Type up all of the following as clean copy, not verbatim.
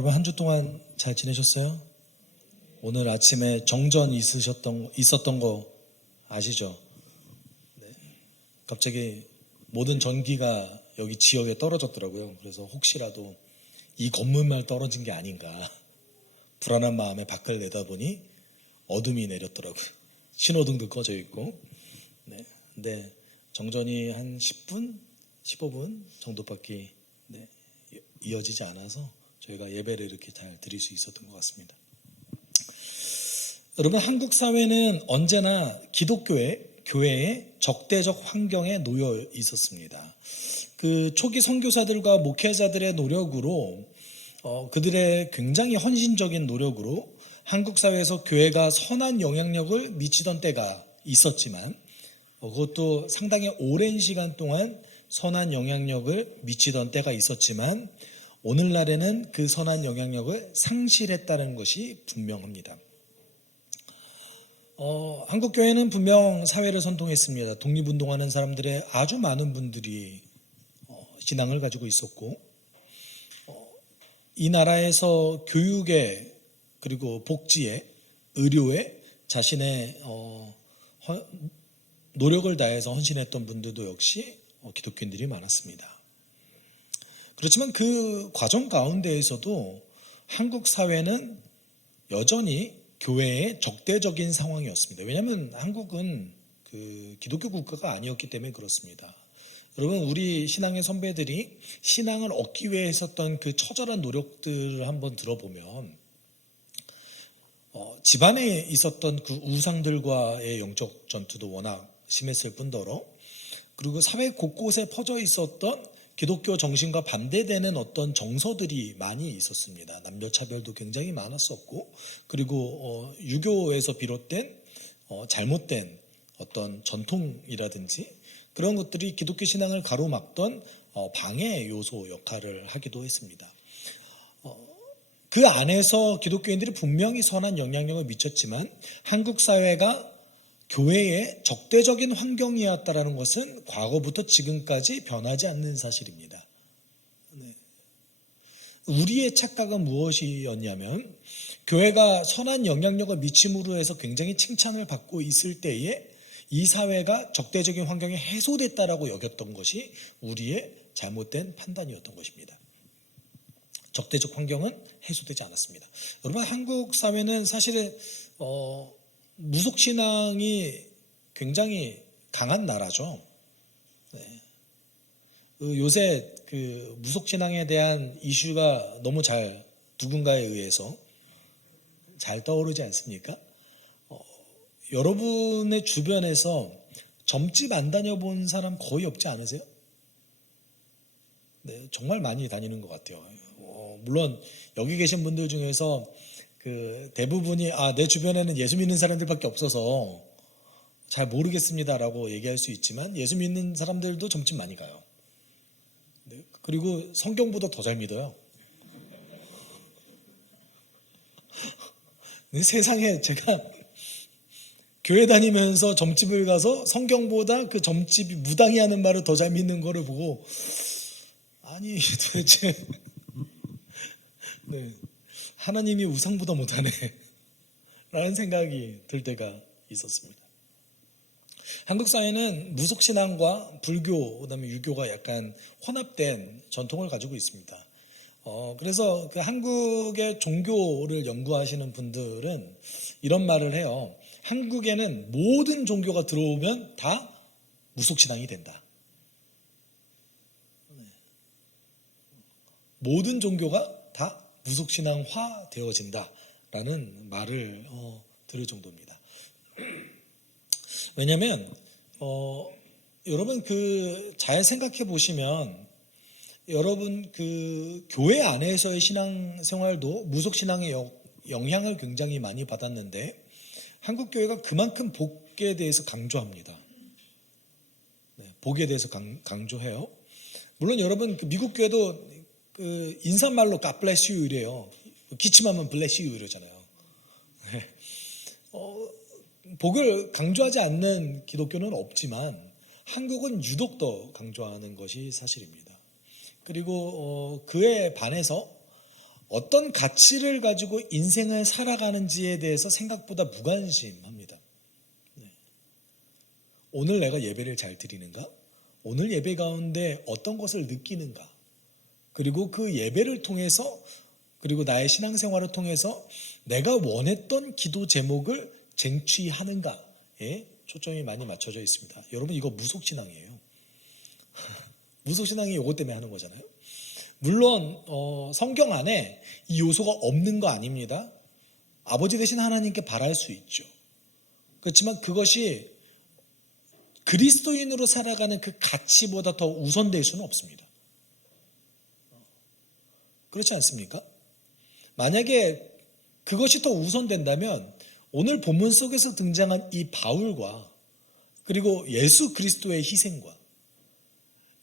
여러분 한 주 동안 잘 지내셨어요? 오늘 아침에 정전 있었던 거 아시죠? 갑자기 모든 전기가 여기 지역에 떨어졌더라고요. 그래서 혹시라도 이 건물만 떨어진 게 아닌가 불안한 마음에 밖을 내다보니 어둠이 내렸더라고요. 신호등도 꺼져 있고. 근데 정전이 한 10분, 15분 정도밖에 이어지지 않아서 저희가 예배를 이렇게 잘 드릴 수 있었던 것 같습니다. 여러분, 한국 사회는 언제나 교회의 적대적 환경에 놓여 있었습니다. 그 초기 선교사들과 목회자들의 노력으로 그들의 굉장히 헌신적인 노력으로 한국 사회에서 교회가 선한 영향력을 미치던 때가 있었지만 그것도 상당히 오랜 시간 동안 선한 영향력을 미치던 때가 있었지만 오늘날에는 그 선한 영향력을 상실했다는 것이 분명합니다. 한국 교회는 분명 사회를 선통했습니다. 독립운동하는 사람들의 아주 많은 분들이 신앙을 가지고 있었고 이 나라에서 교육에 그리고 복지에 의료에 자신의 노력을 다해서 헌신했던 분들도 역시 기독교인들이 많았습니다. 그렇지만 그 과정 가운데에서도 한국 사회는 여전히 교회의 적대적인 상황이었습니다. 왜냐하면 한국은 그 기독교 국가가 아니었기 때문에 그렇습니다. 여러분, 우리 신앙의 선배들이 신앙을 얻기 위해 했었던 그 처절한 노력들을 한번 들어보면 집안에 있었던 그 우상들과의 영적 전투도 워낙 심했을 뿐더러 그리고 사회 곳곳에 퍼져 있었던 기독교 정신과 반대되는 어떤 정서들이 많이 있었습니다. 남녀차별도 굉장히 많았었고 그리고 유교에서 비롯된 잘못된 어떤 전통이라든지 그런 것들이 기독교 신앙을 가로막던 방해 요소 역할을 하기도 했습니다. 그 안에서 기독교인들이 분명히 선한 영향력을 미쳤지만 한국 사회가 교회의 적대적인 환경이었다는 것은 과거부터 지금까지 변하지 않는 사실입니다. 우리의 착각은 무엇이었냐면 교회가 선한 영향력을 미침으로 해서 굉장히 칭찬을 받고 있을 때에 이 사회가 적대적인 환경에 해소됐다라고 여겼던 것이 우리의 잘못된 판단이었던 것입니다. 적대적 환경은 해소되지 않았습니다. 여러분, 한국 사회는 사실은 무속신앙이 굉장히 강한 나라죠. 요새 그 무속신앙에 대한 이슈가 너무 잘 누군가에 의해서 잘 떠오르지 않습니까? 여러분의 주변에서 점집 안 다녀본 사람 거의 없지 않으세요? 네, 정말 많이 다니는 것 같아요. 물론 여기 계신 분들 중에서 그 대부분이 내 주변에는 예수 믿는 사람들밖에 없어서 잘 모르겠습니다라고 얘기할 수 있지만 예수 믿는 사람들도 점집 많이 가요. 네, 그리고 성경보다 더 잘 믿어요. 네, 세상에 제가 교회 다니면서 점집을 가서 성경보다 그 점집이 무당이 하는 말을 더 잘 믿는 거를 보고 아니 도대체 네, 하나님이 우상보다 못하네 라는 생각이 들 때가 있었습니다. 한국 사회는 무속신앙과 불교, 그다음에 유교가 약간 혼합된 전통을 가지고 있습니다. 그래서 그 한국의 종교를 연구하시는 분들은 이런 말을 해요. 한국에는 모든 종교가 들어오면 다 무속신앙이 된다. 모든 종교가 다 무속신앙화 되어진다라는 말을 들을 정도입니다. 왜냐하면 여러분 그 잘 생각해 보시면 여러분 그 교회 안에서의 신앙생활도 무속신앙의 영향을 굉장히 많이 받았는데 한국 교회가 그만큼 복에 대해서 강조합니다. 네, 복에 대해서 강조해요. 물론 여러분 그 미국 교회도 그 인사말로 God bless you 이래요. 기침하면 bless you 이러잖아요. 네. 복을 강조하지 않는 기독교는 없지만 한국은 유독 더 강조하는 것이 사실입니다. 그리고 그에 반해서 어떤 가치를 가지고 인생을 살아가는지에 대해서 생각보다 무관심합니다. 오늘 내가 예배를 잘 드리는가? 오늘 예배 가운데 어떤 것을 느끼는가? 그리고 그 예배를 통해서, 그리고 나의 신앙생활을 통해서 내가 원했던 기도 제목을 쟁취하는가에 초점이 많이 맞춰져 있습니다. 여러분, 이거 무속신앙이에요. 무속신앙이 이것 때문에 하는 거잖아요. 물론 성경 안에 이 요소가 없는 거 아닙니다. 아버지 되신 하나님께 바랄 수 있죠. 그렇지만 그것이 그리스도인으로 살아가는 그 가치보다 더 우선될 수는 없습니다. 그렇지 않습니까? 만약에 그것이 더 우선된다면 오늘 본문 속에서 등장한 이 바울과 그리고 예수 그리스도의 희생과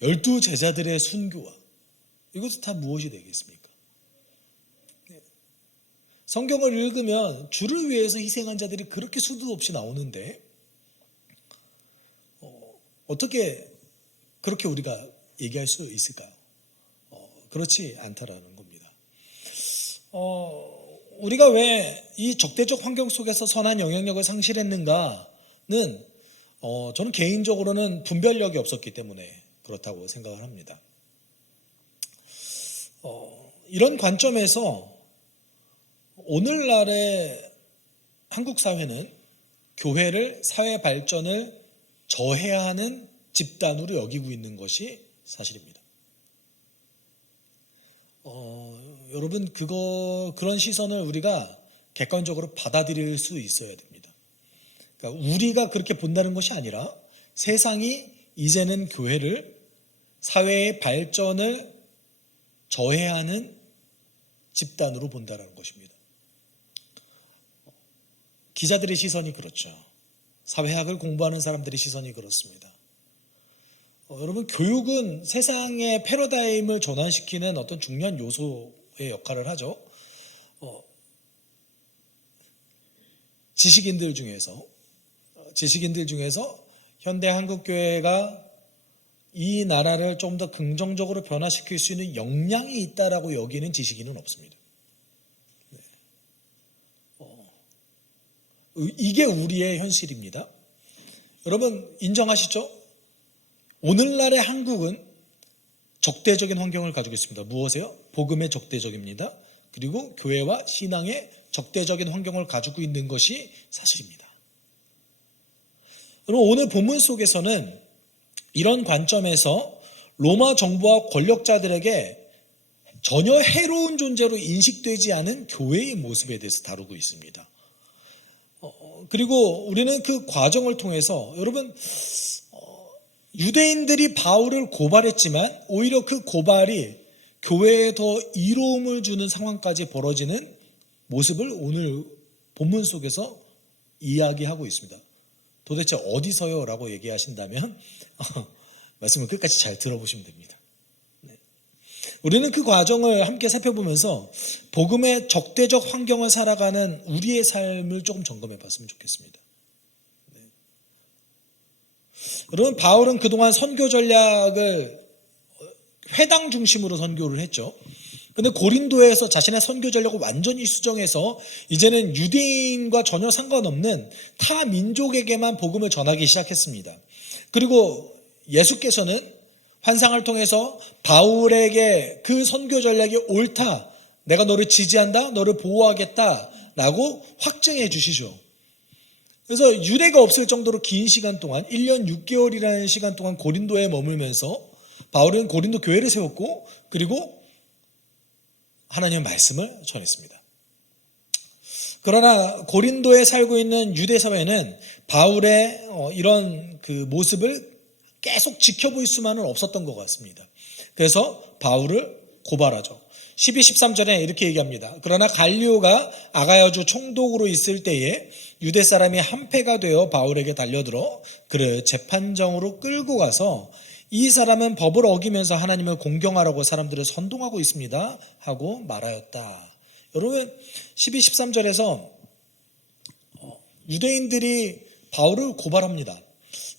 12 제자들의 순교와 이것도 다 무엇이 되겠습니까? 성경을 읽으면 주를 위해서 희생한 자들이 그렇게 수도 없이 나오는데 어떻게 그렇게 우리가 얘기할 수 있을까요? 그렇지 않다라는 겁니다. 우리가 왜 이 적대적 환경 속에서 선한 영향력을 상실했는가는 저는 개인적으로는 분별력이 없었기 때문에 그렇다고 생각을 합니다. 이런 관점에서 오늘날의 한국 사회는 교회를 사회 발전을 저해야 하는 집단으로 여기고 있는 것이 사실입니다. 여러분, 그런 시선을 우리가 객관적으로 받아들일 수 있어야 됩니다. 그러니까 우리가 그렇게 본다는 것이 아니라 세상이 이제는 교회를 사회의 발전을 저해하는 집단으로 본다는 것입니다. 기자들의 시선이 그렇죠. 사회학을 공부하는 사람들의 시선이 그렇습니다. 여러분, 교육은 세상의 패러다임을 전환시키는 어떤 중요한 요소의 역할을 하죠. 지식인들 중에서 현대 한국교회가 이 나라를 좀 더 긍정적으로 변화시킬 수 있는 역량이 있다라고 여기는 지식인은 없습니다. 이게 우리의 현실입니다. 여러분, 인정하시죠? 오늘날의 한국은 적대적인 환경을 가지고 있습니다. 무엇이요? 복음의 적대적입니다. 그리고 교회와 신앙의 적대적인 환경을 가지고 있는 것이 사실입니다. 여러분, 오늘 본문 속에서는 이런 관점에서 로마 정부와 권력자들에게 전혀 해로운 존재로 인식되지 않은 교회의 모습에 대해서 다루고 있습니다. 그리고 우리는 그 과정을 통해서 여러분, 유대인들이 바울을 고발했지만 오히려 그 고발이 교회에 더 이로움을 주는 상황까지 벌어지는 모습을 오늘 본문 속에서 이야기하고 있습니다. 도대체 어디서요? 라고 얘기하신다면 말씀을 끝까지 잘 들어보시면 됩니다. 우리는 그 과정을 함께 살펴보면서 복음의 적대적 환경을 살아가는 우리의 삶을 조금 점검해 봤으면 좋겠습니다. 여러분, 바울은 그동안 선교 전략을 회당 중심으로 선교를 했죠. 그런데 고린도에서 자신의 선교 전략을 완전히 수정해서 이제는 유대인과 전혀 상관없는 타 민족에게만 복음을 전하기 시작했습니다. 그리고 예수께서는 환상을 통해서 바울에게 그 선교 전략이 옳다, 내가 너를 지지한다, 너를 보호하겠다 라고 확증해 주시죠. 그래서 유대가 없을 정도로 긴 시간 동안 1년 6개월이라는 시간 동안 고린도에 머물면서 바울은 고린도 교회를 세웠고 그리고 하나님의 말씀을 전했습니다. 그러나 고린도에 살고 있는 유대 사회는 바울의 이런 그 모습을 계속 지켜볼 수만은 없었던 것 같습니다. 그래서 바울을 고발하죠. 12, 13절에 이렇게 얘기합니다. 그러나 갈리오가 아가야주 총독으로 있을 때에 유대 사람이 한패가 되어 바울에게 달려들어 그를 재판정으로 끌고 가서 이 사람은 법을 어기면서 하나님을 공경하라고 사람들을 선동하고 있습니다 하고 말하였다. 여러분, 12, 13절에서 유대인들이 바울을 고발합니다.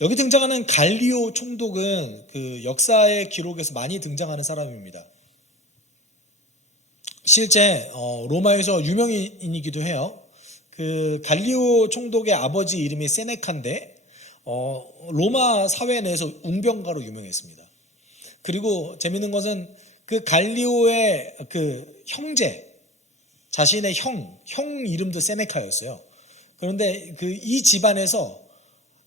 여기 등장하는 갈리오 총독은 그 역사의 기록에서 많이 등장하는 사람입니다. 실제 로마에서 유명인이기도 해요. 그 갈리오 총독의 아버지 이름이 세네카인데 로마 사회 내에서 웅변가로 유명했습니다. 그리고 재밌는 것은 그 갈리오의 그 형제, 자신의 형 이름도 세네카였어요. 그런데 그 이 집안에서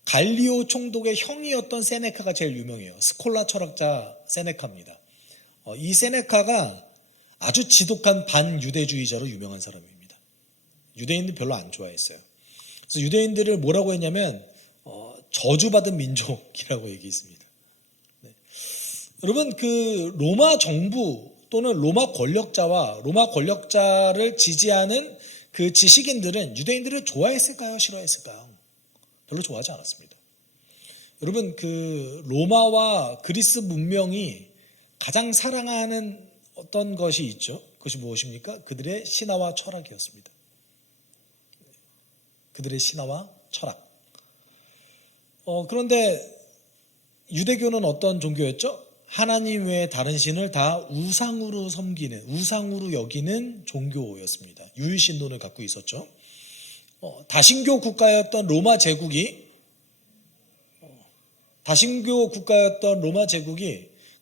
갈리오 총독의 형이었던 세네카가 제일 유명해요. 스콜라 철학자 세네카입니다. 이 세네카가 아주 지독한 반유대주의자로 유명한 사람입니다. 유대인들 별로 안 좋아했어요. 그래서 유대인들을 뭐라고 했냐면 저주받은 민족이라고 얘기했습니다. 네. 여러분, 그 로마 정부 또는 로마 권력자를 지지하는 그 지식인들은 유대인들을 좋아했을까요? 싫어했을까요? 별로 좋아하지 않았습니다. 여러분, 그 로마와 그리스 문명이 가장 사랑하는 어떤 것이 있죠. 그것이 무엇입니까? 그들의 신화와 철학이었습니다. 그들의 신화와 철학. 그런데 유대교는 어떤 종교였죠? 하나님 외에 다른 신을 다 우상으로 섬기는, 우상으로 여기는 종교였습니다. 유일신론을 갖고 있었죠. 다신교 국가였던 로마 제국이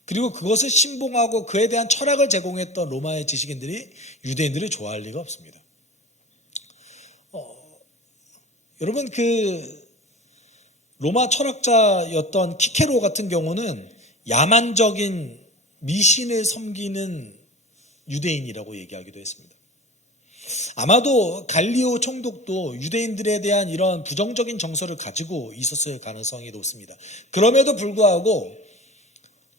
그리고 그것을 신봉하고 그에 대한 철학을 제공했던 로마의 지식인들이 유대인들을 좋아할 리가 없습니다. 여러분, 그 로마 철학자였던 키케로 같은 경우는 야만적인 미신을 섬기는 유대인이라고 얘기하기도 했습니다. 아마도 갈리오 총독도 유대인들에 대한 이런 부정적인 정서를 가지고 있었을 가능성이 높습니다. 그럼에도 불구하고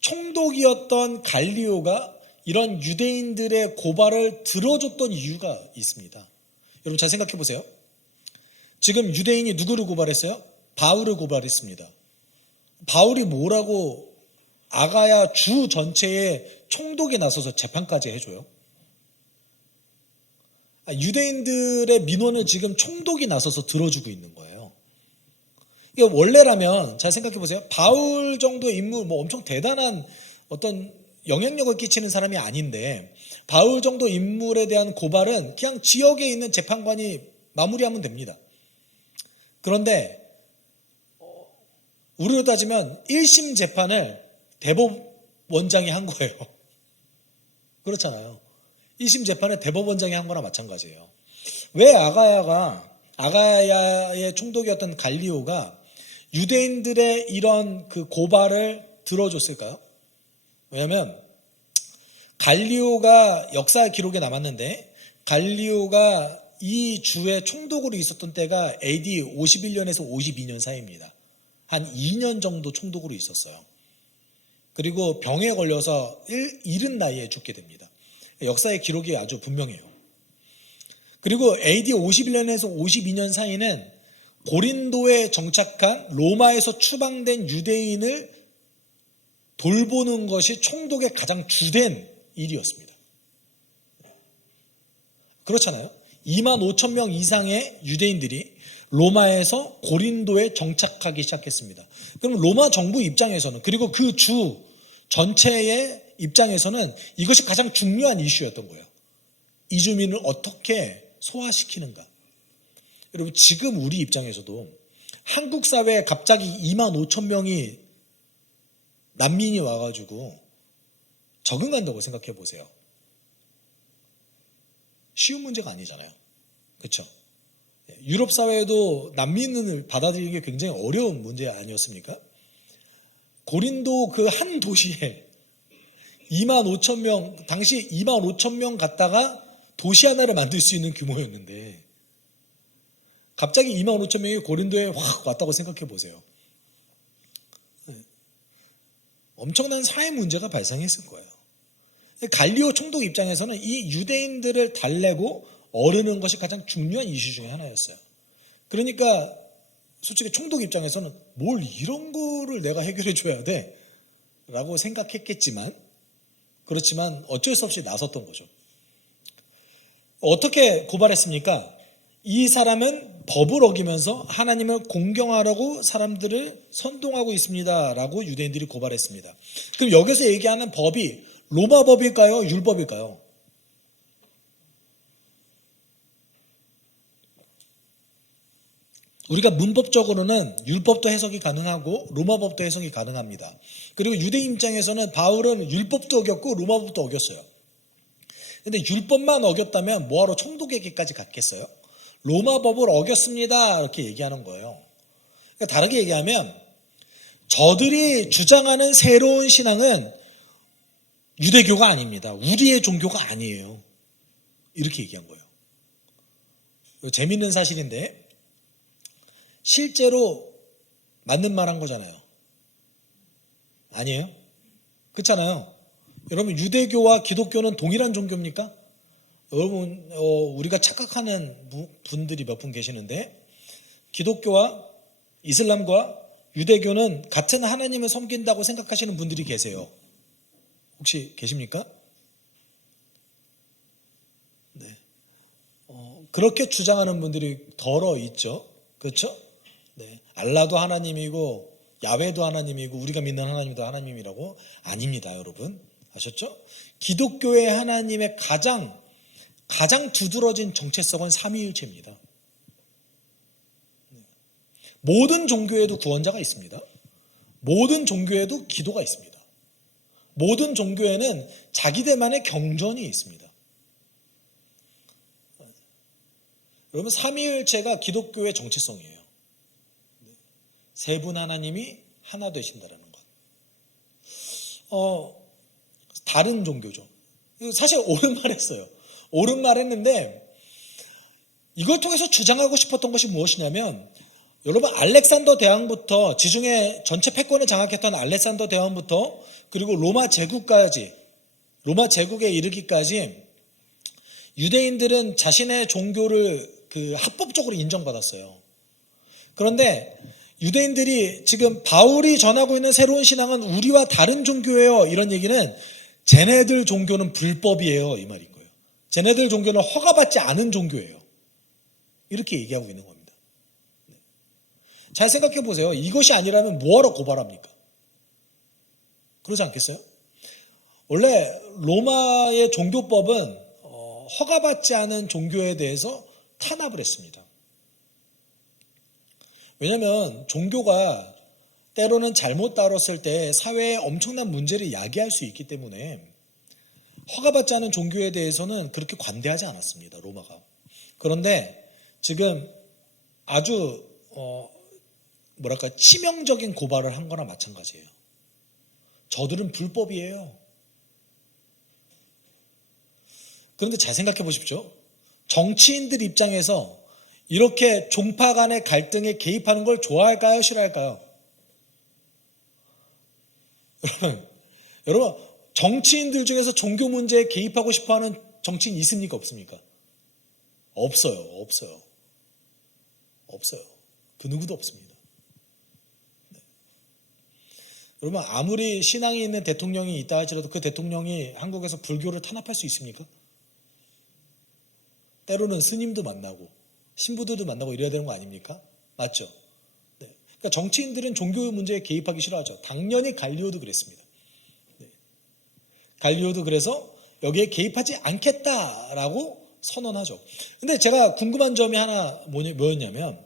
총독이었던 갈리오가 이런 유대인들의 고발을 들어줬던 이유가 있습니다. 여러분 잘 생각해 보세요. 지금 유대인이 누구를 고발했어요? 바울을 고발했습니다. 바울이 뭐라고 아가야 주 전체에 총독이 나서서 재판까지 해줘요? 유대인들의 민원을 지금 총독이 나서서 들어주고 있는 거예요. 이게 원래라면 잘 생각해 보세요. 바울 정도의 인물, 뭐 엄청 대단한 어떤 영향력을 끼치는 사람이 아닌데 바울 정도 인물에 대한 고발은 그냥 지역에 있는 재판관이 마무리하면 됩니다. 그런데 우리로 따지면 1심 재판을 대법원장이 한 거예요. 그렇잖아요. 1심 재판을 대법원장이 한 거나 마찬가지예요. 왜 아가야의 총독이었던 갈리오가 유대인들의 이런 그 고발을 들어줬을까요? 왜냐하면 갈리오가 역사 기록에 남았는데 갈리오가 이 주의 총독으로 있었던 때가 AD 51년에서 52년 사이입니다. 한 2년 정도 총독으로 있었어요. 그리고 병에 걸려서 이른 나이에 죽게 됩니다. 역사의 기록이 아주 분명해요. 그리고 AD 51년에서 52년 사이는 고린도에 정착한 로마에서 추방된 유대인을 돌보는 것이 총독의 가장 주된 일이었습니다. 그렇잖아요. 2만 5천 명 이상의 유대인들이 로마에서 고린도에 정착하기 시작했습니다. 그럼 로마 정부 입장에서는 그리고 그 주 전체의 입장에서는 이것이 가장 중요한 이슈였던 거예요. 이주민을 어떻게 소화시키는가. 여러분 지금 우리 입장에서도 한국 사회에 갑자기 2만 5천 명이 난민이 와가지고 적응한다고 생각해 보세요. 쉬운 문제가 아니잖아요. 그렇죠? 유럽 사회에도 난민을 받아들이는 게 굉장히 어려운 문제 아니었습니까? 고린도 그 한 도시에 2만 5천 명, 당시 2만 5천 명 갔다가 도시 하나를 만들 수 있는 규모였는데 갑자기 2만 5천 명이 고린도에 확 왔다고 생각해 보세요. 엄청난 사회 문제가 발생했을 거예요. 갈리오 총독 입장에서는 이 유대인들을 달래고 어르는 것이 가장 중요한 이슈 중에 하나였어요. 그러니까 솔직히 총독 입장에서는 뭘 이런 거를 내가 해결해 줘야 돼? 라고 생각했겠지만 그렇지만 어쩔 수 없이 나섰던 거죠. 어떻게 고발했습니까? 이 사람은 법을 어기면서 하나님을 공경하라고 사람들을 선동하고 있습니다. 라고 유대인들이 고발했습니다. 그럼 여기서 얘기하는 법이 로마 법일까요? 율법일까요? 우리가 문법적으로는 율법도 해석이 가능하고 로마법도 해석이 가능합니다. 그리고 유대인 입장에서는 바울은 율법도 어겼고 로마법도 어겼어요. 근데 율법만 어겼다면 뭐하러 총독에게까지 갔겠어요? 로마법을 어겼습니다 이렇게 얘기하는 거예요. 그러니까 다르게 얘기하면 저들이 주장하는 새로운 신앙은 유대교가 아닙니다. 우리의 종교가 아니에요. 이렇게 얘기한 거예요. 재밌는 사실인데 실제로 맞는 말 한 거잖아요. 아니에요? 그렇잖아요. 여러분 유대교와 기독교는 동일한 종교입니까? 여러분 우리가 착각하는 분들이 몇 분 계시는데 기독교와 이슬람과 유대교는 같은 하나님을 섬긴다고 생각하시는 분들이 계세요. 혹시 계십니까? 네. 그렇게 주장하는 분들이 덜어 있죠. 그렇죠? 네. 알라도 하나님이고 야훼도 하나님이고 우리가 믿는 하나님도 하나님이라고 아닙니다, 여러분. 아셨죠? 기독교의 하나님의 가장 두드러진 정체성은 삼위일체입니다. 모든 종교에도 구원자가 있습니다. 모든 종교에도 기도가 있습니다. 모든 종교에는 자기들만의 경전이 있습니다. 여러분 삼위일체가 기독교의 정체성이에요. 세 분 하나님이 하나 되신다라는 것. 다른 종교죠. 사실 옳은 말 했어요. 옳은 말 했는데 이걸 통해서 주장하고 싶었던 것이 무엇이냐면 여러분 알렉산더 대왕부터 지중해 전체 패권을 장악했던 알렉산더 대왕부터 그리고 로마 제국에 이르기까지 유대인들은 자신의 종교를 합법적으로 인정받았어요. 그런데 유대인들이 지금 바울이 전하고 있는 새로운 신앙은 우리와 다른 종교예요. 이런 얘기는 쟤네들 종교는 불법이에요. 이 말인 거예요. 쟤네들 종교는 허가받지 않은 종교예요. 이렇게 얘기하고 있는 겁니다. 잘 생각해 보세요. 이것이 아니라면 뭐하러 고발합니까? 그러지 않겠어요? 원래 로마의 종교법은 허가받지 않은 종교에 대해서 탄압을 했습니다. 왜냐하면 종교가 때로는 잘못 다뤘을 때 사회에 엄청난 문제를 야기할 수 있기 때문에 허가받지 않은 종교에 대해서는 그렇게 관대하지 않았습니다. 로마가. 그런데 지금 아주 치명적인 고발을 한 거나 마찬가지예요. 저들은 불법이에요. 그런데 잘 생각해 보십시오. 정치인들 입장에서 이렇게 종파 간의 갈등에 개입하는 걸 좋아할까요? 싫어할까요? 여러분, 정치인들 중에서 종교 문제에 개입하고 싶어하는 정치인 있습니까? 없습니까? 없어요. 그 누구도 없습니다. 네. 여러분, 아무리 신앙이 있는 대통령이 있다 할지라도 그 대통령이 한국에서 불교를 탄압할 수 있습니까? 때로는 스님도 만나고 신부들도 만나고 이래야 되는 거 아닙니까? 맞죠? 네. 그러니까 정치인들은 종교 문제에 개입하기 싫어하죠. 당연히 갈리오도 그랬습니다. 네. 갈리오도 그래서 여기에 개입하지 않겠다라고 선언하죠. 근데 제가 궁금한 점이 하나 뭐였냐면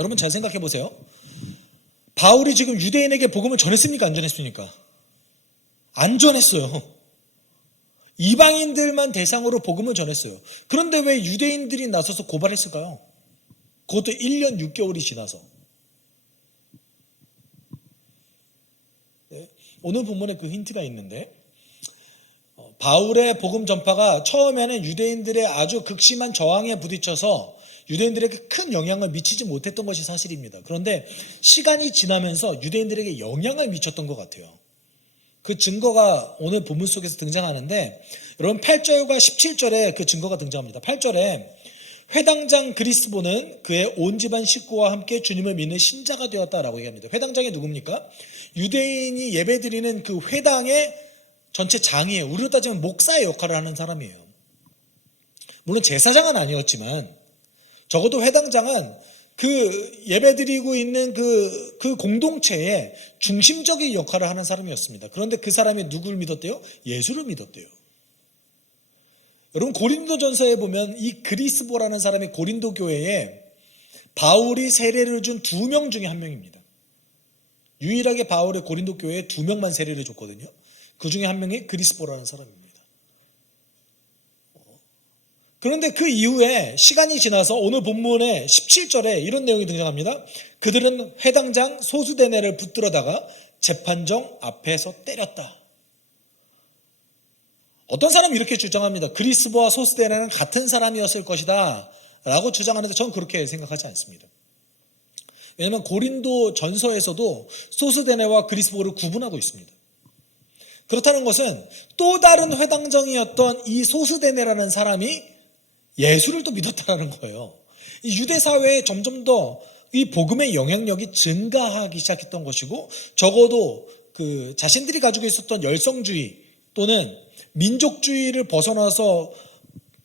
여러분 잘 생각해 보세요. 바울이 지금 유대인에게 복음을 전했습니까? 안 전했습니까? 안 전했어요. 이방인들만 대상으로 복음을 전했어요. 그런데 왜 유대인들이 나서서 고발했을까요? 그것도 1년 6개월이 지나서. 네. 오늘 본문에 그 힌트가 있는데 바울의 복음 전파가 처음에는 유대인들의 아주 극심한 저항에 부딪혀서 유대인들에게 큰 영향을 미치지 못했던 것이 사실입니다. 그런데 시간이 지나면서 유대인들에게 영향을 미쳤던 것 같아요. 그 증거가 오늘 본문 속에서 등장하는데 여러분 8절과 17절에 그 증거가 등장합니다. 8절에 회당장 그리스보는 그의 온 집안 식구와 함께 주님을 믿는 신자가 되었다라고 얘기합니다. 회당장이 누굽니까? 유대인이 예배드리는 그 회당의 전체 장이에요. 우리로 따지면 목사의 역할을 하는 사람이에요. 물론 제사장은 아니었지만 적어도 회당장은 그 예배드리고 있는 그 공동체의 중심적인 역할을 하는 사람이었습니다. 그런데 그 사람이 누구를 믿었대요? 예수를 믿었대요. 여러분 고린도전서에 보면 이 그리스보라는 사람이 고린도 교회에 바울이 세례를 준 2명 중에 한 명입니다. 유일하게 바울의 고린도 교회에 2명만 세례를 줬거든요. 그 중에 한 명이 그리스보라는 사람입니다. 그런데 그 이후에 시간이 지나서 오늘 본문의 17절에 이런 내용이 등장합니다. 그들은 회당장 소수대네를 붙들어다가 재판정 앞에서 때렸다. 어떤 사람이 이렇게 주장합니다. 그리스보와 소수대네는 같은 사람이었을 것이다 라고 주장하는데 저는 그렇게 생각하지 않습니다. 왜냐하면 고린도 전서에서도 소수대네와 그리스보를 구분하고 있습니다. 그렇다는 것은 또 다른 회당장이었던 이 소수대네라는 사람이 예수를 또 믿었다는 거예요. 이 유대 사회에 점점 더 이 복음의 영향력이 증가하기 시작했던 것이고, 적어도 그 자신들이 가지고 있었던 열성주의 또는 민족주의를 벗어나서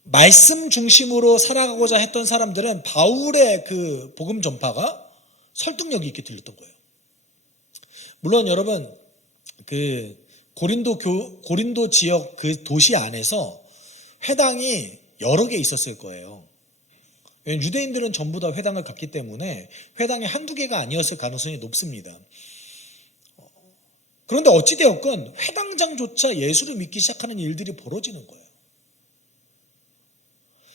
말씀 중심으로 살아가고자 했던 사람들은 바울의 그 복음 전파가 설득력이 있게 들렸던 거예요. 물론 여러분, 그 고린도 지역 그 도시 안에서 회당이 여러 개 있었을 거예요. 왜냐하면 유대인들은 전부 다 회당을 갔기 때문에 회당이 한두 개가 아니었을 가능성이 높습니다. 그런데 어찌되었건 회당장조차 예수를 믿기 시작하는 일들이 벌어지는 거예요.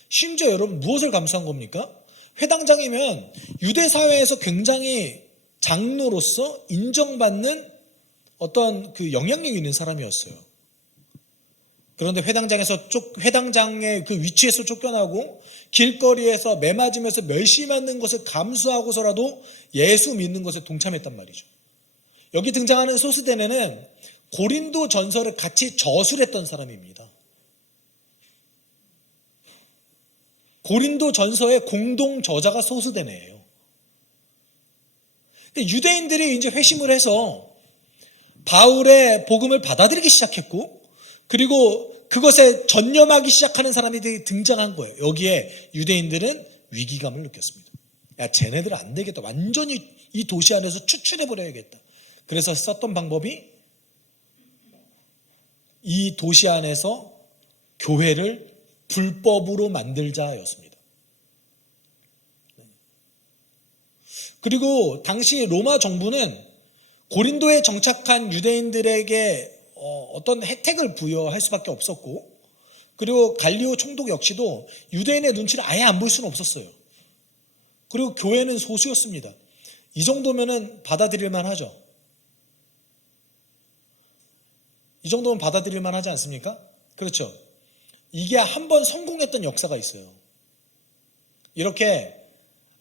심지어 여러분 무엇을 감수한 겁니까? 회당장이면 유대 사회에서 굉장히 장로로서 인정받는 어떤 그 영향력 있는 사람이었어요. 그런데 회당장의 그 위치에서 쫓겨나고 길거리에서 매 맞으면서 멸시받는 것을 감수하고서라도 예수 믿는 것에 동참했단 말이죠. 여기 등장하는 소수대네는 고린도 전서를 같이 저술했던 사람입니다. 고린도 전서의 공동 저자가 소수대네예요. 근데 유대인들이 이제 회심을 해서 바울의 복음을 받아들이기 시작했고, 그리고 그것에 전념하기 시작하는 사람들이 등장한 거예요. 여기에 유대인들은 위기감을 느꼈습니다. 야, 쟤네들 안 되겠다. 완전히 이 도시 안에서 추출해버려야겠다. 그래서 썼던 방법이 이 도시 안에서 교회를 불법으로 만들자였습니다. 그리고 당시 로마 정부는 고린도에 정착한 유대인들에게 어떤 혜택을 부여할 수밖에 없었고, 그리고 갈리오 총독 역시도 유대인의 눈치를 아예 안 볼 수는 없었어요. 그리고 교회는 소수였습니다. 이 정도면은 받아들일 만하죠. 이 정도면 받아들일 만하지 않습니까? 그렇죠. 이게 한번 성공했던 역사가 있어요. 이렇게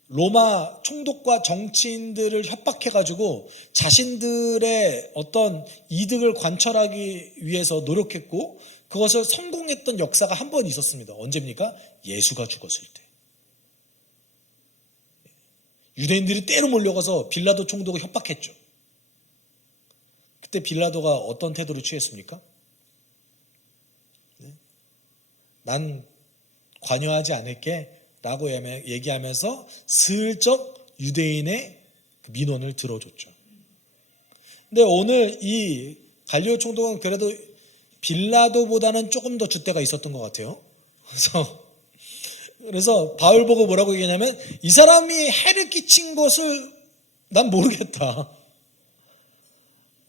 로마 총독과 정치인들을 협박해가지고 자신들의 어떤 이득을 관철하기 위해서 노력했고, 그것을 성공했던 역사가 한 번 있었습니다. 언제입니까? 예수가 죽었을 때. 유대인들이 때로 몰려가서 빌라도 총독을 협박했죠. 그때 빌라도가 어떤 태도를 취했습니까? 난 관여하지 않을게 라고 얘기하면서 슬쩍 유대인의 민원을 들어줬죠. 근데 오늘 이 갈리오 총독은 그래도 빌라도보다는 조금 더 줏대가 있었던 것 같아요. 그래서 바울 보고 뭐라고 얘기하냐면, 이 사람이 해를 끼친 것을 난 모르겠다.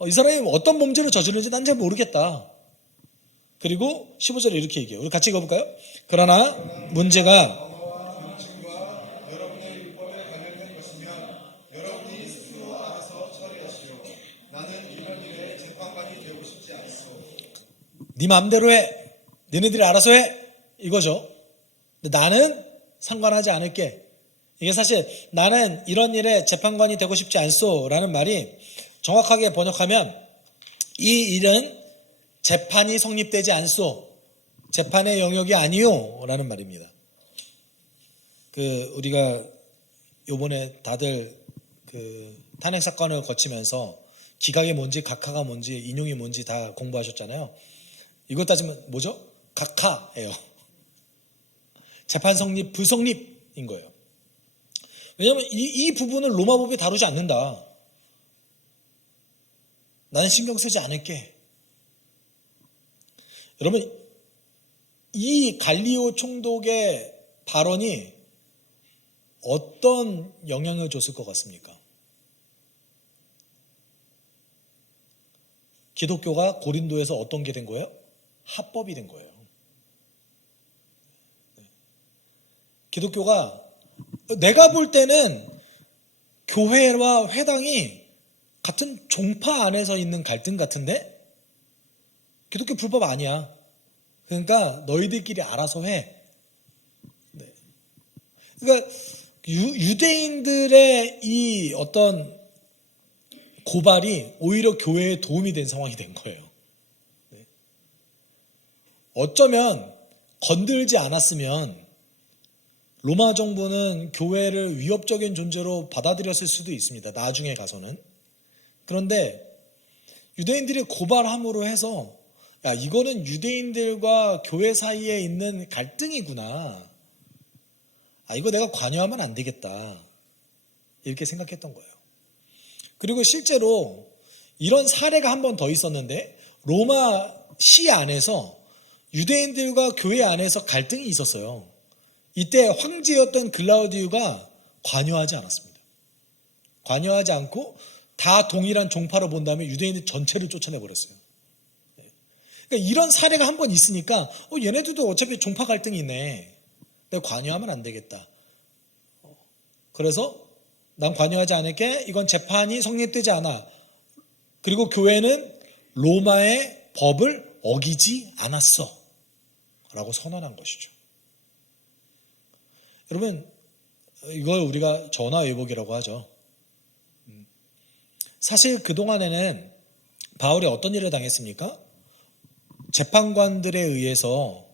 이 사람이 어떤 범죄를 저지르는지 난 잘 모르겠다. 그리고 15절에 이렇게 얘기해요. 우리 같이 읽어볼까요? 그러나 문제가 네 마음대로 해. 너네들이 알아서 해. 이거죠. 근데 나는 상관하지 않을게. 이게 사실 나는 이런 일에 재판관이 되고 싶지 않소 라는 말이 정확하게 번역하면 이 일은 재판이 성립되지 않소. 재판의 영역이 아니요 라는 말입니다. 우리가 요번에 다들 탄핵 사건을 거치면서 기각이 뭔지 각하가 뭔지 인용이 뭔지 다 공부하셨잖아요. 이것 따지면 뭐죠? 각하예요. 재판 성립, 불성립인 거예요. 왜냐하면 이 부분을 로마법이 다루지 않는다. 나는 신경 쓰지 않을게. 여러분, 이 갈리오 총독의 발언이 어떤 영향을 줬을 것 같습니까? 기독교가 고린도에서 어떤 게 된 거예요? 합법이 된 거예요. 기독교가 내가 볼 때는 교회와 회당이 같은 종파 안에서 있는 갈등 같은데 기독교 불법 아니야. 그러니까 너희들끼리 알아서 해. 네. 그러니까 유대인들의 이 어떤 고발이 오히려 교회에 도움이 된 상황이 된 거예요. 네. 어쩌면 건들지 않았으면 로마 정부는 교회를 위협적인 존재로 받아들였을 수도 있습니다. 나중에 가서는. 그런데 유대인들이 고발함으로 해서 야, 이거는 유대인들과 교회 사이에 있는 갈등이구나. 아, 이거 내가 관여하면 안 되겠다. 이렇게 생각했던 거예요. 그리고 실제로 이런 사례가 한 번 더 있었는데 로마 시 안에서 유대인들과 교회 안에서 갈등이 있었어요. 이때 황제였던 글라우디우가 관여하지 않았습니다. 관여하지 않고 다 동일한 종파로 본 다음에 유대인들 전체를 쫓아내버렸어요. 그러니까 이런 사례가 한 번 있으니까 얘네들도 어차피 종파 갈등이 있네. 내가 관여하면 안 되겠다. 그래서 난 관여하지 않을게. 이건 재판이 성립되지 않아. 그리고 교회는 로마의 법을 어기지 않았어. 라고 선언한 것이죠. 여러분, 이걸 우리가 전화위복이라고 하죠. 사실 그동안에는 바울이 어떤 일을 당했습니까? 재판관들에 의해서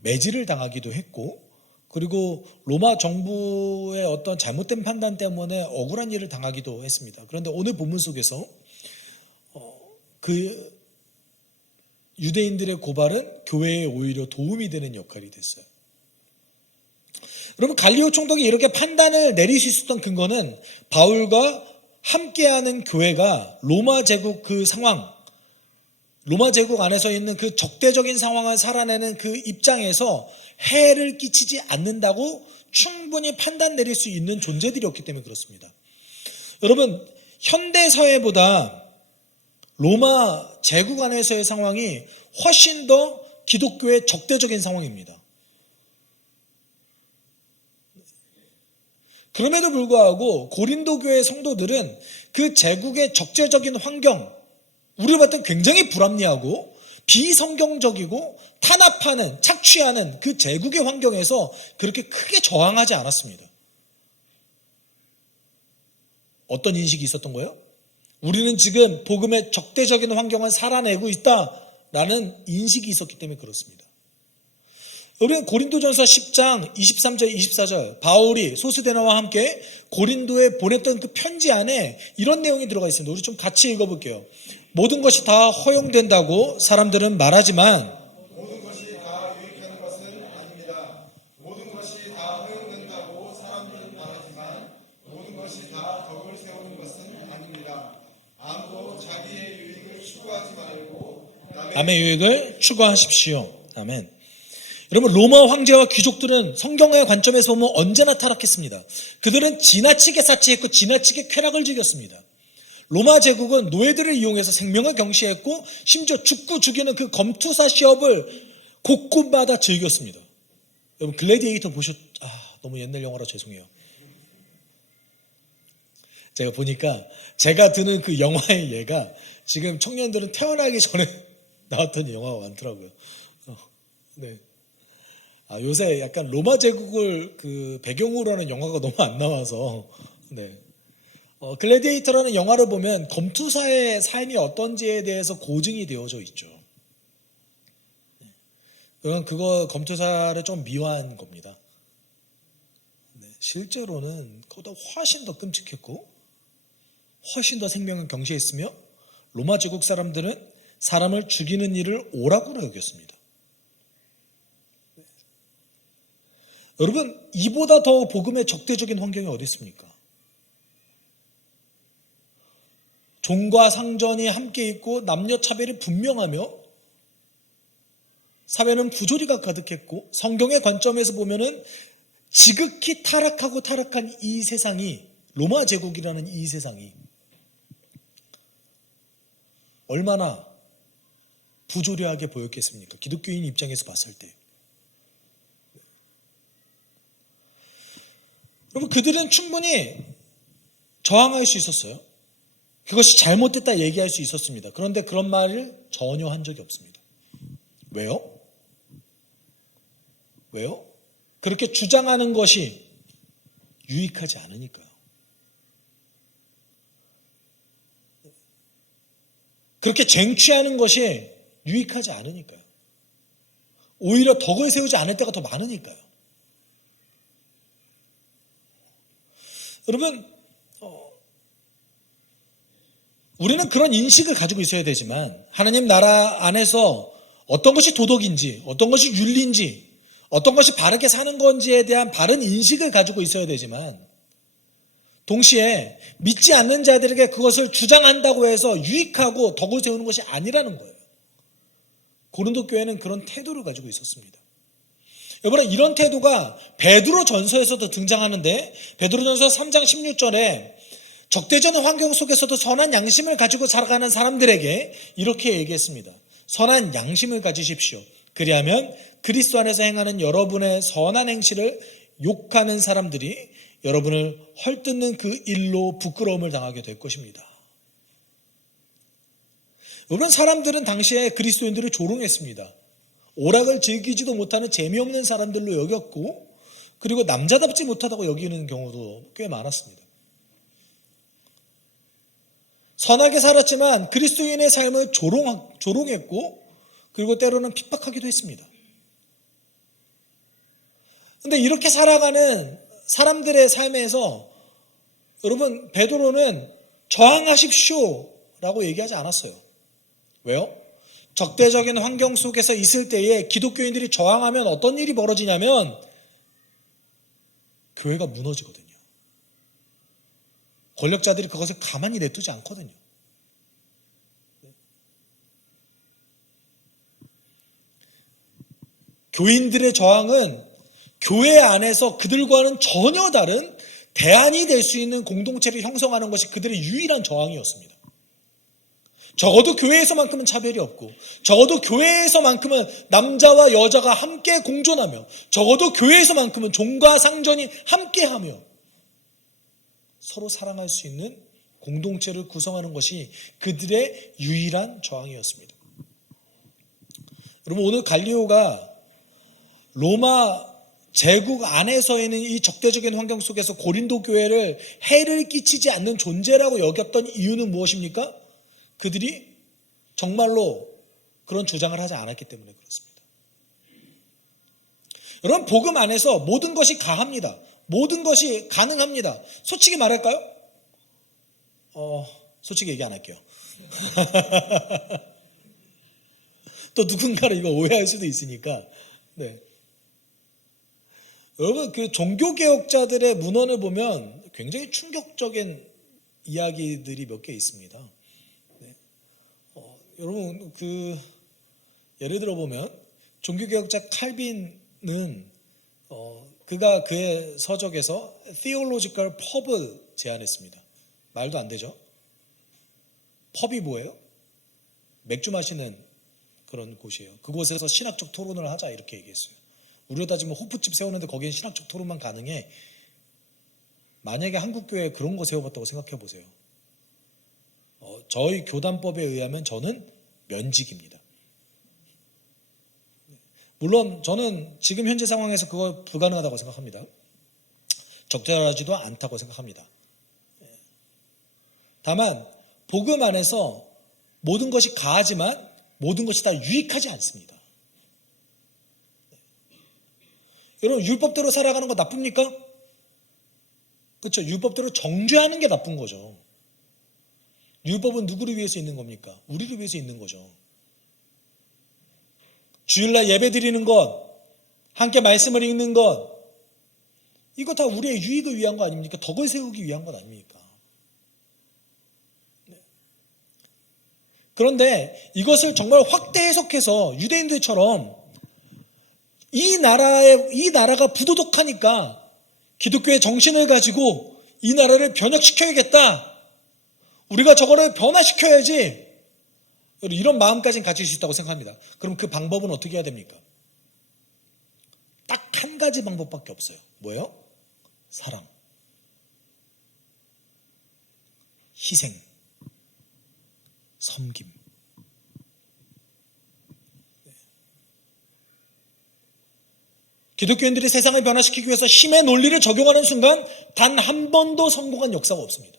매질을 당하기도 했고, 그리고 로마 정부의 어떤 잘못된 판단 때문에 억울한 일을 당하기도 했습니다. 그런데 오늘 본문 속에서 그 유대인들의 고발은 교회에 오히려 도움이 되는 역할이 됐어요. 여러분, 갈리오 총독이 이렇게 판단을 내릴 수 있었던 근거는 바울과 함께하는 교회가 로마 제국 그 상황, 로마 제국 안에서 있는 그 적대적인 상황을 살아내는 그 입장에서 해를 끼치지 않는다고 충분히 판단 내릴 수 있는 존재들이었기 때문에 그렇습니다. 여러분, 현대 사회보다 로마 제국 안에서의 상황이 훨씬 더 기독교의 적대적인 상황입니다. 그럼에도 불구하고 고린도 교회 성도들은 그 제국의 적재적인 환경, 우리가 봤을 때 굉장히 불합리하고 비성경적이고 탄압하는, 착취하는 그 제국의 환경에서 그렇게 크게 저항하지 않았습니다. 어떤 인식이 있었던 거예요? 우리는 지금 복음의 적대적인 환경을 살아내고 있다라는 인식이 있었기 때문에 그렇습니다. 우리는 고린도전서 10장 23절 24절 바울이 소스데나와 함께 고린도에 보냈던 그 편지 안에 이런 내용이 들어가 있습니다. 우리 좀 같이 읽어볼게요. 모든 것이 다 허용된다고 사람들은 말하지만 모든 것이 다 유익한 것은 아닙니다. 모든 것이 다 허용된다고 사람들은 말하지만 모든 것이 다 덕을 세우는 것은 아닙니다. 아무도 자기의 유익을 추구하지 말고 남의 유익을 추구하십시오. 아멘. 여러분, 로마 황제와 귀족들은 성경의 관점에서 보면 언제나 타락했습니다. 그들은 지나치게 사치했고 지나치게 쾌락을 즐겼습니다. 로마 제국은 노예들을 이용해서 생명을 경시했고 심지어 죽고 죽이는 그 검투사 시업을 곳곳마다 즐겼습니다. 여러분, 글래디에이터 너무 옛날 영화라 죄송해요. 제가 보니까 제가 드는 그 영화의 예가 지금 청년들은 태어나기 전에 나왔던 영화가 많더라고요. 네. 요새 약간 로마 제국을 그 배경으로 하는 영화가 너무 안 나와서, 네. 글래디에이터라는 영화를 보면 검투사의 삶이 어떤지에 대해서 고증이 되어져 있죠. 그건 그거 검투사를 좀 미화한 겁니다. 네. 실제로는 그보다 훨씬 더 끔찍했고, 훨씬 더 생명을 경시했으며, 로마 제국 사람들은 사람을 죽이는 일을 오라고 여겼습니다. 여러분, 이보다 더 복음의 적대적인 환경이 어디 있습니까? 종과 상전이 함께 있고 남녀 차별이 분명하며 사회는 부조리가 가득했고 성경의 관점에서 보면은 지극히 타락한 이 세상이, 로마 제국이라는 이 세상이 얼마나 부조리하게 보였겠습니까? 기독교인 입장에서 봤을 때. 여러분, 그들은 충분히 저항할 수 있었어요. 그것이 잘못됐다 얘기할 수 있었습니다. 그런데 그런 말을 전혀 한 적이 없습니다. 왜요? 왜요? 그렇게 주장하는 것이 유익하지 않으니까요. 그렇게 쟁취하는 것이 유익하지 않으니까요. 오히려 덕을 세우지 않을 때가 더 많으니까요. 여러분, 우리는 그런 인식을 가지고 있어야 되지만 하나님 나라 안에서 어떤 것이 도덕인지, 어떤 것이 윤리인지, 어떤 것이 바르게 사는 건지에 대한 바른 인식을 가지고 있어야 되지만 동시에 믿지 않는 자들에게 그것을 주장한다고 해서 유익하고 덕을 세우는 것이 아니라는 거예요. 고린도 교회는 그런 태도를 가지고 있었습니다. 여러분, 이런 태도가 베드로 전서에서도 등장하는데 베드로 전서 3장 16절에 적대적인 환경 속에서도 선한 양심을 가지고 살아가는 사람들에게 이렇게 얘기했습니다. 선한 양심을 가지십시오. 그리하면 그리스도 안에서 행하는 여러분의 선한 행실을 욕하는 사람들이 여러분을 헐뜯는 그 일로 부끄러움을 당하게 될 것입니다. 여러분, 사람들은 당시에 그리스도인들을 조롱했습니다. 오락을 즐기지도 못하는 재미없는 사람들로 여겼고, 그리고 남자답지 못하다고 여기는 경우도 꽤 많았습니다. 선하게 살았지만 그리스도인의 삶을 조롱했고, 그리고 때로는 핍박하기도 했습니다. 그런데 이렇게 살아가는 사람들의 삶에서 여러분, 베드로는 저항하십시오라고 얘기하지 않았어요. 왜요? 적대적인 환경 속에서 있을 때에 기독교인들이 저항하면 어떤 일이 벌어지냐면 교회가 무너지거든요. 권력자들이 그것을 가만히 내두지 않거든요. 교인들의 저항은 교회 안에서 그들과는 전혀 다른 대안이 될 수 있는 공동체를 형성하는 것이 그들의 유일한 저항이었습니다. 적어도 교회에서만큼은 차별이 없고, 적어도 교회에서만큼은 남자와 여자가 함께 공존하며, 적어도 교회에서만큼은 종과 상전이 함께하며 서로 사랑할 수 있는 공동체를 구성하는 것이 그들의 유일한 저항이었습니다. 여러분, 오늘 갈리오가 로마 제국 안에서 있는 이 적대적인 환경 속에서 고린도 교회를 해를 끼치지 않는 존재라고 여겼던 이유는 무엇입니까? 그들이 정말로 그런 주장을 하지 않았기 때문에 그렇습니다. 여러분, 복음 안에서 모든 것이 가합니다. 모든 것이 가능합니다. 솔직히 말할까요? 솔직히 얘기 안 할게요. 또 누군가를 이거 오해할 수도 있으니까. 네. 여러분, 그 종교개혁자들의 문헌을 보면 굉장히 충격적인 이야기들이 몇 개 있습니다. 네. 여러분, 예를 들어 보면 종교개혁자 칼빈은 그가 그의 서적에서 theological pub을 제안했습니다. 말도 안 되죠? 펍이 뭐예요? 맥주 마시는 그런 곳이에요. 그곳에서 신학적 토론을 하자 이렇게 얘기했어요. 우리로 따지면 호프집 세우는데 거기엔 신학적 토론만 가능해. 만약에 한국교회에 그런 거 세워봤다고 생각해 보세요. 저희 교단법에 의하면 저는 면직입니다. 물론 저는 지금 현재 상황에서 그거 불가능하다고 생각합니다. 적절하지도 않다고 생각합니다. 다만 복음 안에서 모든 것이 가하지만 모든 것이 다 유익하지 않습니다. 여러분, 율법대로 살아가는 거 나쁩니까? 그렇죠. 율법대로 정죄하는 게 나쁜 거죠. 율법은 누구를 위해서 있는 겁니까? 우리를 위해서 있는 거죠. 주일날 예배 드리는 것, 함께 말씀을 읽는 것, 이거 다 우리의 유익을 위한 거 아닙니까? 덕을 세우기 위한 것 아닙니까? 네. 그런데 이것을 정말 확대 해석해서 유대인들처럼 이 나라가 부도덕하니까 기독교의 정신을 가지고 이 나라를 변혁시켜야겠다. 우리가 저거를 변화시켜야지. 이런 마음까지는 가질 수 있다고 생각합니다. 그럼 그 방법은 어떻게 해야 됩니까? 딱 한 가지 방법밖에 없어요. 뭐예요? 사랑, 희생, 섬김. 기독교인들이 세상을 변화시키기 위해서 힘의 논리를 적용하는 순간 단 한 번도 성공한 역사가 없습니다.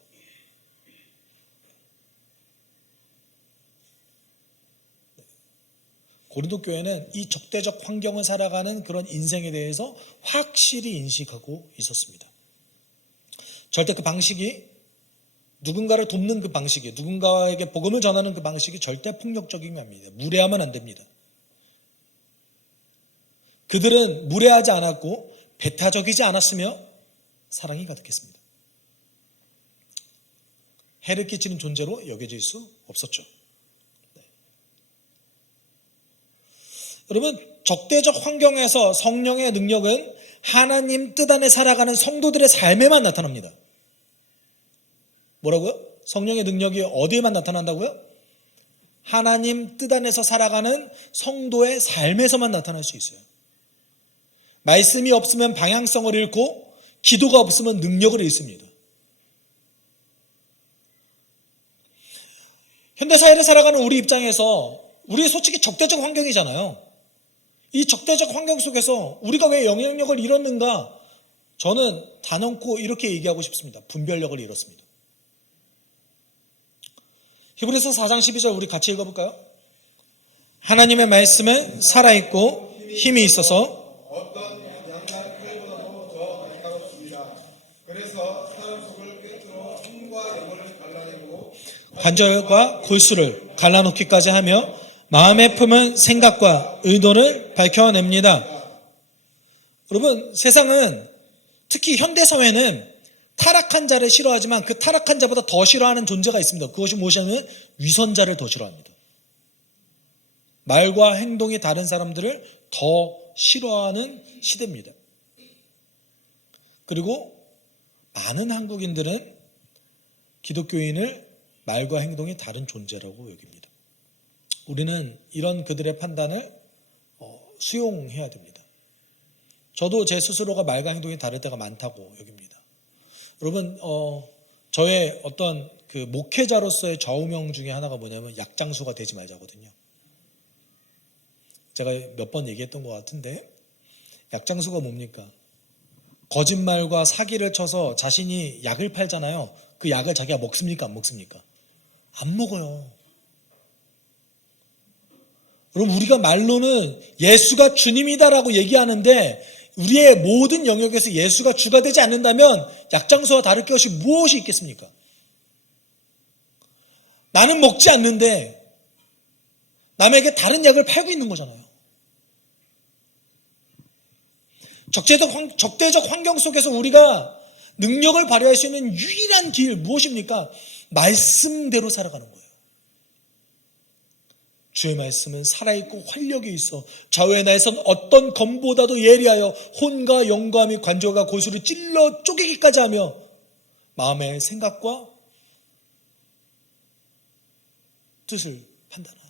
고린도 교회는 이 적대적 환경을 살아가는 그런 인생에 대해서 확실히 인식하고 있었습니다. 절대 그 방식이, 누군가를 돕는 그 방식이, 누군가에게 복음을 전하는 그 방식이 절대 폭력적이면 안 됩니다. 무례하면 안 됩니다. 그들은 무례하지 않았고 배타적이지 않았으며 사랑이 가득했습니다. 해를 끼치는 존재로 여겨질 수 없었죠. 여러분, 적대적 환경에서 성령의 능력은 하나님 뜻 안에 살아가는 성도들의 삶에만 나타납니다. 뭐라고요? 성령의 능력이 어디에만 나타난다고요? 하나님 뜻 안에서 살아가는 성도의 삶에서만 나타날 수 있어요. 말씀이 없으면 방향성을 잃고 기도가 없으면 능력을 잃습니다. 현대사회를 살아가는 우리 입장에서 우리 솔직히 적대적 환경이잖아요. 이 적대적 환경 속에서 우리가 왜 영향력을 잃었는가? 저는 단언코 이렇게 얘기하고 싶습니다. 분별력을 잃었습니다. 히브리서 4장 12절 우리 같이 읽어볼까요? 하나님의 말씀은 살아있고 힘이 있어서 어떤 양날 칼보다도 더 날카롭습니다. 그래서 사람 속을 꿰뚫어 힘과 영혼을 갈라내고 관절과 골수를 갈라놓기까지 하며 마음의 품은 생각과 의도를 밝혀냅니다. 여러분, 세상은 특히 현대사회는 타락한 자를 싫어하지만 그 타락한 자보다 더 싫어하는 존재가 있습니다. 그것이 무엇이냐면 위선자를 더 싫어합니다. 말과 행동이 다른 사람들을 더 싫어하는 시대입니다. 그리고 많은 한국인들은 기독교인을 말과 행동이 다른 존재라고 여깁니다. 우리는 이런 그들의 판단을 수용해야 됩니다. 저도 제 스스로가 말과 행동이 다를 때가 많다고 여깁니다. 여러분, 저의 어떤 그 목회자로서의 좌우명 중에 하나가 뭐냐면 약장수가 되지 말자거든요. 제가 몇 번 얘기했던 것 같은데, 약장수가 뭡니까? 거짓말과 사기를 쳐서 자신이 약을 팔잖아요. 그 약을 자기가 먹습니까? 안 먹습니까? 안 먹어요. 여러분, 우리가 말로는 예수가 주님이다라고 얘기하는데 우리의 모든 영역에서 예수가 주가 되지 않는다면 약장수와 다를 것이 무엇이 있겠습니까? 나는 먹지 않는데 남에게 다른 약을 팔고 있는 거잖아요. 적대적 환경 속에서 우리가 능력을 발휘할 수 있는 유일한 길 무엇입니까? 말씀대로 살아가는 거예요. 주의 말씀은 살아있고 활력이 있어 좌우의 날선 어떤 검보다도 예리하여 혼과 영과 및 관절과 골수를 찔러 쪼개기까지 하며 마음의 생각과 뜻을 판단하니.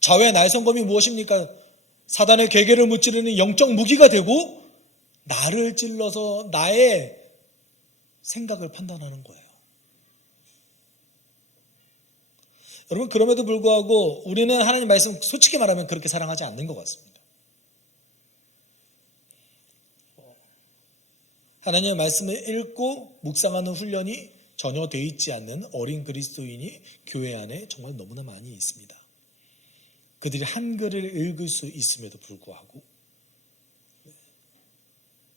좌우의 날선검이 무엇입니까? 사단의 괴계를 무찌르는 영적 무기가 되고 나를 찔러서 나의 생각을 판단하는 거예요. 여러분, 그럼에도 불구하고 우리는 하나님 말씀 솔직히 말하면 그렇게 사랑하지 않는 것 같습니다. 하나님의 말씀을 읽고 묵상하는 훈련이 전혀 되어 있지 않는 어린 그리스도인이 교회 안에 정말 너무나 많이 있습니다. 그들이 한글을 읽을 수 있음에도 불구하고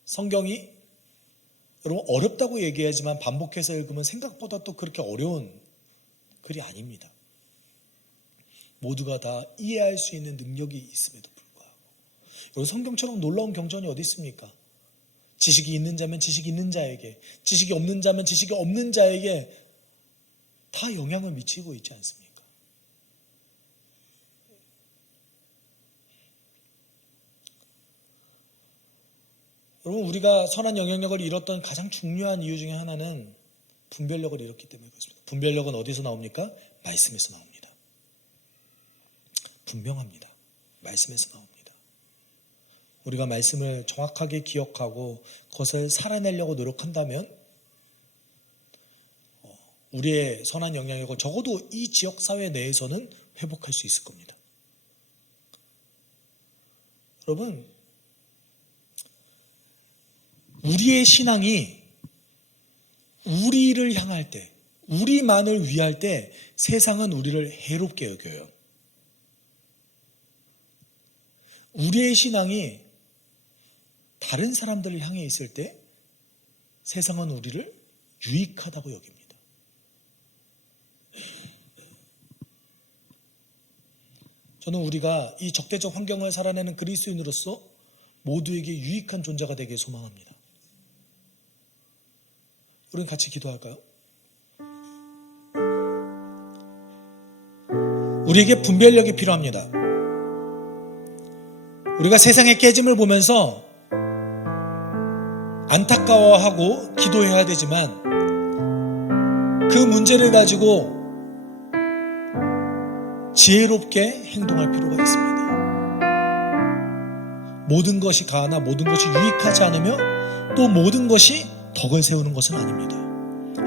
성경이 여러분 어렵다고 얘기하지만 반복해서 읽으면 생각보다 또 그렇게 어려운 글이 아닙니다. 모두가 다 이해할 수 있는 능력이 있음에도 불구하고 여러분, 성경처럼 놀라운 경전이 어디 있습니까? 지식이 있는 자면 지식이 있는 자에게, 지식이 없는 자면 지식이 없는 자에게 다 영향을 미치고 있지 않습니까? 여러분, 우리가 선한 영향력을 잃었던 가장 중요한 이유 중에 하나는 분별력을 잃었기 때문에 그렇습니다. 분별력은 어디서 나옵니까? 말씀에서 나옵니다. 분명합니다. 말씀에서 나옵니다. 우리가 말씀을 정확하게 기억하고 그것을 살아내려고 노력한다면 우리의 선한 영향력을 적어도 이 지역 사회 내에서는 회복할 수 있을 겁니다. 여러분, 우리의 신앙이 우리를 향할 때, 우리만을 위할 때 세상은 우리를 해롭게 여겨요. 우리의 신앙이 다른 사람들을 향해 있을 때 세상은 우리를 유익하다고 여깁니다. 저는 우리가 이 적대적 환경을 살아내는 그리스도인으로서 모두에게 유익한 존재가 되길 소망합니다. 우리는 같이 기도할까요? 우리에게 분별력이 필요합니다. 우리가 세상의 깨짐을 보면서 안타까워하고 기도해야 되지만 그 문제를 가지고 지혜롭게 행동할 필요가 있습니다. 모든 것이 가하나 모든 것이 유익하지 않으며 또 모든 것이 덕을 세우는 것은 아닙니다.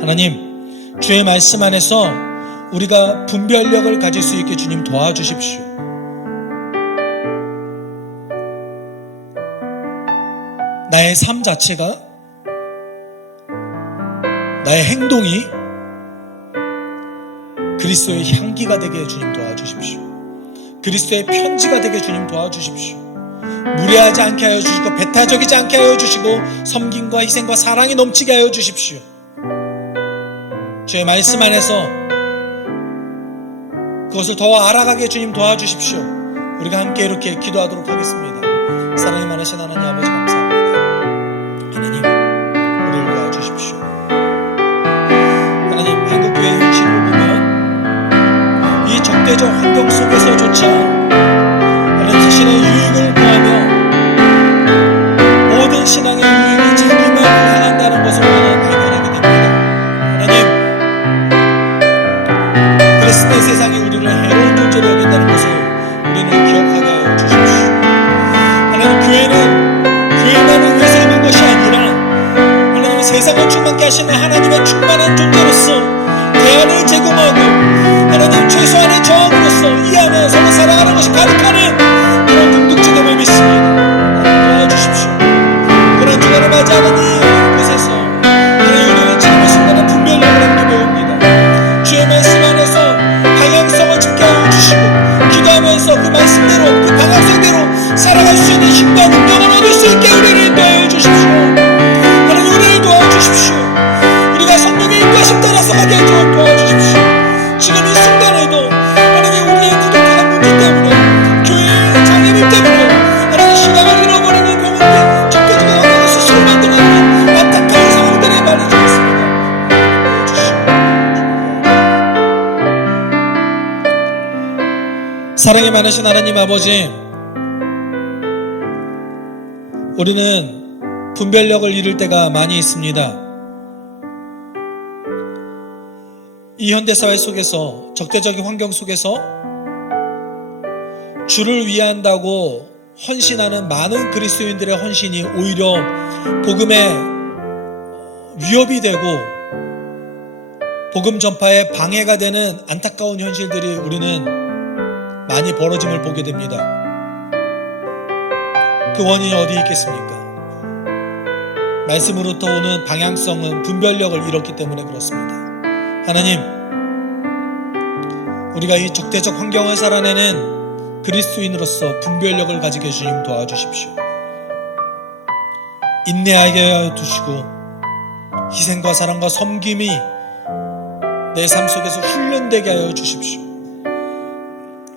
하나님, 주의 말씀 안에서 우리가 분별력을 가질 수 있게 주님 도와주십시오. 나의 삶 자체가, 나의 행동이 그리스도의 향기가 되게 주님 도와주십시오. 그리스도의 편지가 되게 주님 도와주십시오. 무례하지 않게 하여 주시고 배타적이지 않게 하여 주시고 섬김과 희생과 사랑이 넘치게 하여 주십시오. 주의 말씀 안에서 그것을 더 알아가게 주님 도와주십시오. 우리가 함께 이렇게 기도하도록 하겠습니다. 사랑이 많으신 하나님 아버지 감사합니다. 하나님, 우리를 도와주십시오. 하나님, 한국교회 현실을 보면 이 적대적 환경 속에서조차 하나님 자신의 유익을 구하며 모든 신앙의 유익이 자기만을 향한다는 것을 우리는 발견하게 됩니다. 하나님, 그랬을 때 세상이 우리를 해로운 존재로 여긴다는 것을 우리는 기억하게 하여 주십시오. 하나님, 교회만을 위해서 있는 것이 아니라 하나님 세상을 충만케 하시는 하나님의 충만한 존재로서 대안을 제공하고 하나님 최소한의 저항으로서 이 안에 서로 사랑하는 것이 가득하는 그런 공동체됨을 믿습니다. 도와주십시오. 그런 주간을 맞이하는 이곳에서 하나님, 우리는 참을 순간에 분별력을 함께 배웁니다. 주의 말씀 안에서 방향성을 찾게 하여 주시고 기도하면서 그 말씀대로 그 방향성대로 살아갈 수 있는 힘과 능력을 얻을 수 있게 우리를 인도하여 주십시오. 하나님, 우리를 도와주십시오. 우리가 성령의 인도하심 따라서 가게 해주어 도와주십시오. 지금 이 순간에도 하나님, 우리의 부족한 문제 때문에 교회의 장애물 때문에 하나님 신앙을 잃어버리는 병원들 적대적인 환경에 스스로 만들어내는 안타까운 상황들에 말해주고 있습니다. 사랑이 많으신 하나님 아버지, 우리는 분별력을 잃을 때가 많이 있습니다. 이 현대사회 속에서, 적대적인 환경 속에서 주를 위한다고 헌신하는 많은 그리스도인들의 헌신이 오히려 복음의 위협이 되고 복음 전파에 방해가 되는 안타까운 현실들이 우리는 많이 벌어짐을 보게 됩니다. 그 원인이 어디에 있겠습니까? 말씀으로부터 오는 방향성은 분별력을 잃었기 때문에 그렇습니다. 하나님, 우리가 이 적대적 환경을 살아내는 그리스도인으로서 분별력을 가지게 주님 도와주십시오. 인내하게 하여 주시고 희생과 사랑과 섬김이 내 삶 속에서 훈련되게 하여 주십시오.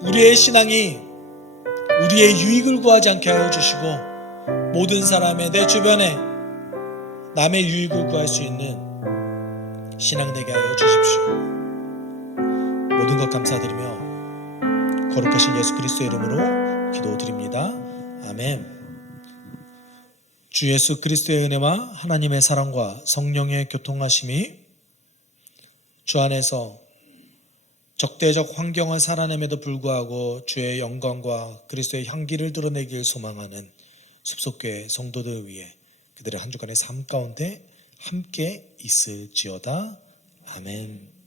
우리의 신앙이 우리의 유익을 구하지 않게 하여 주시고 모든 사람의 내 주변에 남의 유익을 구할 수 있는 신앙 되게 하여 주십시오. 모든 것 감사드리며 거룩하신 예수 그리스도의 이름으로 기도드립니다. 아멘. 주 예수 그리스도의 은혜와 하나님의 사랑과 성령의 교통하심이 주 안에서 적대적 환경을 살아냄에도 불구하고 주의 영광과 그리스도의 향기를 드러내길 소망하는 숲속교회 성도들 위해 그들의 한 주간의 삶 가운데 함께 있을지어다. 아멘.